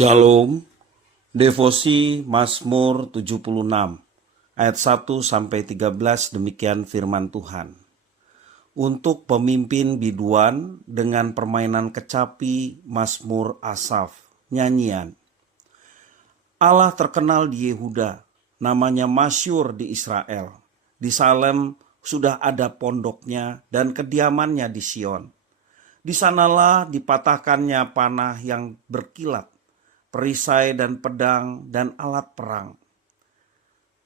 Shalom, Devosi Mazmur 76, ayat 1-13 demikian firman Tuhan. Untuk pemimpin biduan dengan permainan kecapi Mazmur Asaf, nyanyian. Allah terkenal di Yehuda, namanya masyhur di Israel. Di Salem sudah ada pondoknya dan kediamannya di Sion. Di sanalah dipatahkannya panah yang berkilat, perisai dan pedang dan alat perang.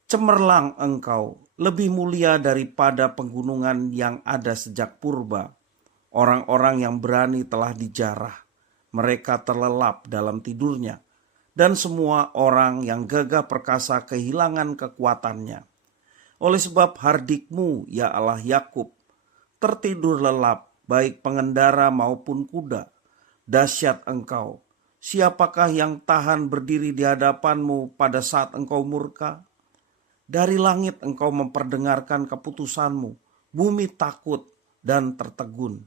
Cemerlang engkau, lebih mulia daripada penggunungan yang ada sejak purba. Orang-orang yang berani telah dijarah, mereka terlelap dalam tidurnya. Dan semua orang yang gagah perkasa kehilangan kekuatannya. Oleh sebab hardikmu, ya Allah Yakub, tertidur lelap, baik pengendara maupun kuda. Dahsyat engkau. Siapakah yang tahan berdiri di hadapanmu pada saat engkau murka? Dari langit engkau memperdengarkan keputusanmu. Bumi takut dan tertegun.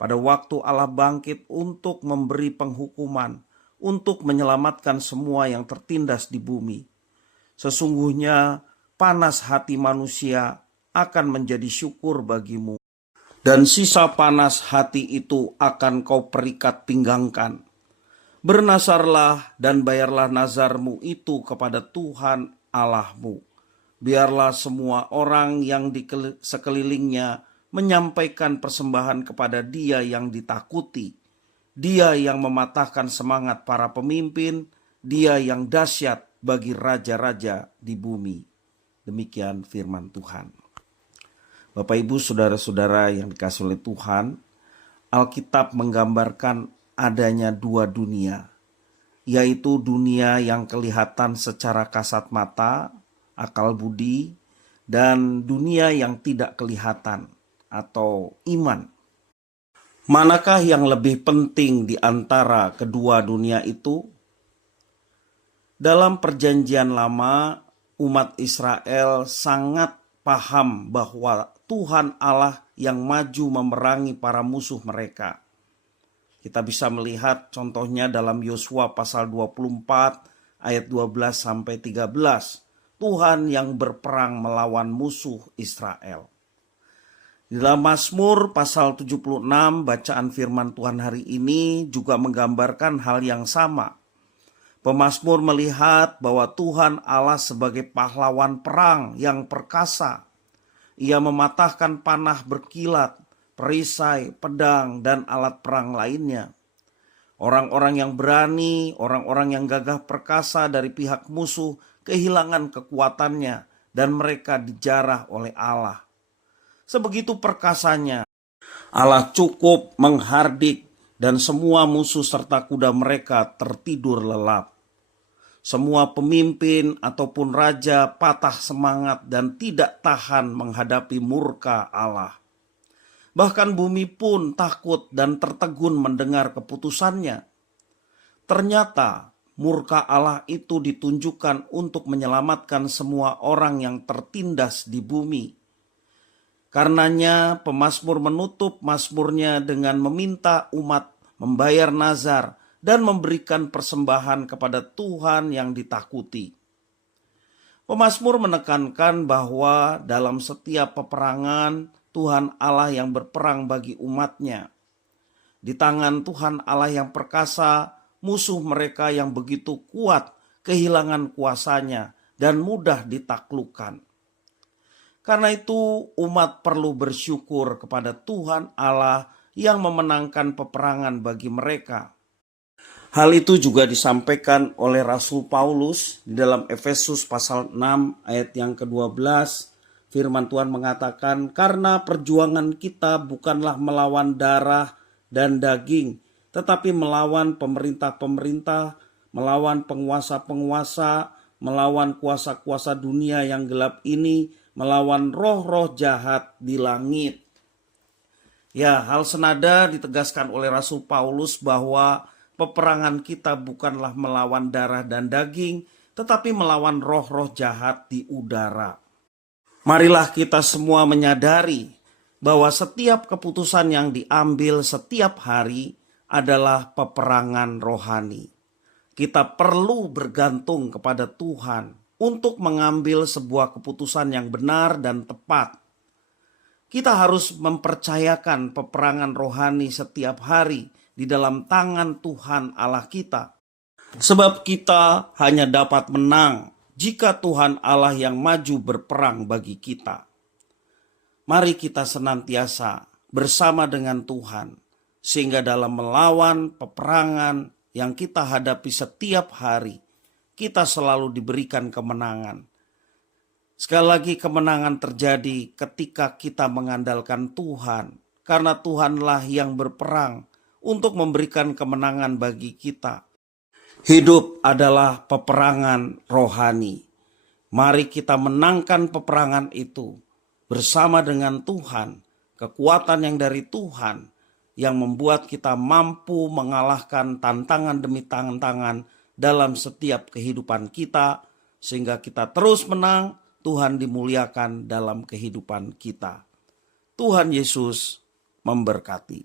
Pada waktu Allah bangkit untuk memberi penghukuman, untuk menyelamatkan semua yang tertindas di bumi. Sesungguhnya panas hati manusia akan menjadi syukur bagimu. Dan sisa panas hati itu akan kau perikat pinggangkan. Bernazarlah dan bayarlah nazarmu itu kepada Tuhan Allahmu. Biarlah semua orang yang di sekelilingnya menyampaikan persembahan kepada Dia yang ditakuti. Dia yang mematahkan semangat para pemimpin, Dia yang dahsyat bagi raja-raja di bumi. Demikian firman Tuhan. Bapak Ibu saudara-saudara yang dikasihi oleh Tuhan, Alkitab menggambarkan adanya dua dunia, yaitu dunia yang kelihatan secara kasat mata, akal budi, dan dunia yang tidak kelihatan atau iman. Manakah yang lebih penting di antara kedua dunia itu? Dalam Perjanjian Lama, umat Israel sangat paham bahwa Tuhan Allah yang maju memerangi para musuh mereka. Kita bisa melihat contohnya dalam Yosua pasal 24 ayat 12-13. Tuhan yang berperang melawan musuh Israel. Di dalam Mazmur pasal 76 bacaan firman Tuhan hari ini juga menggambarkan hal yang sama. Pemazmur melihat bahwa Tuhan Allah sebagai pahlawan perang yang perkasa. Ia mematahkan panah berkilat, perisai, pedang, dan alat perang lainnya. Orang-orang yang berani, orang-orang yang gagah perkasa dari pihak musuh kehilangan kekuatannya dan mereka dijarah oleh Allah. Sebegitu perkasanya, Allah cukup menghardik dan semua musuh serta kuda mereka tertidur lelap. Semua pemimpin ataupun raja patah semangat dan tidak tahan menghadapi murka Allah. Bahkan bumi pun takut dan tertegun mendengar keputusannya. Ternyata murka Allah itu ditunjukkan untuk menyelamatkan semua orang yang tertindas di bumi. Karenanya pemazmur menutup mazmurnya dengan meminta umat membayar nazar dan memberikan persembahan kepada Tuhan yang ditakuti. Pemazmur menekankan bahwa dalam setiap peperangan Tuhan Allah yang berperang bagi umatnya. Di tangan Tuhan Allah yang perkasa, musuh mereka yang begitu kuat kehilangan kuasanya dan mudah ditaklukkan. Karena itu umat perlu bersyukur kepada Tuhan Allah yang memenangkan peperangan bagi mereka. Hal itu juga disampaikan oleh Rasul Paulus di dalam Efesus pasal 6 ayat yang ke-12. Firman Tuhan mengatakan, karena perjuangan kita bukanlah melawan darah dan daging, tetapi melawan pemerintah-pemerintah, melawan penguasa-penguasa, melawan kuasa-kuasa dunia yang gelap ini, melawan roh-roh jahat di langit. Ya, hal senada ditegaskan oleh Rasul Paulus bahwa peperangan kita bukanlah melawan darah dan daging, tetapi melawan roh-roh jahat di udara. Marilah kita semua menyadari bahwa setiap keputusan yang diambil setiap hari adalah peperangan rohani. Kita perlu bergantung kepada Tuhan untuk mengambil sebuah keputusan yang benar dan tepat. Kita harus mempercayakan peperangan rohani setiap hari di dalam tangan Tuhan Allah kita. Sebab kita hanya dapat menang jika Tuhan Allah yang maju berperang bagi kita. Mari kita senantiasa bersama dengan Tuhan, sehingga dalam melawan peperangan yang kita hadapi setiap hari, kita selalu diberikan kemenangan. Sekali lagi, kemenangan terjadi ketika kita mengandalkan Tuhan, karena Tuhanlah yang berperang untuk memberikan kemenangan bagi kita. Hidup adalah peperangan rohani. Mari kita menangkan peperangan itu bersama dengan Tuhan, kekuatan yang dari Tuhan, yang membuat kita mampu mengalahkan tantangan demi tantangan dalam setiap kehidupan kita, sehingga kita terus menang, Tuhan dimuliakan dalam kehidupan kita. Tuhan Yesus memberkati.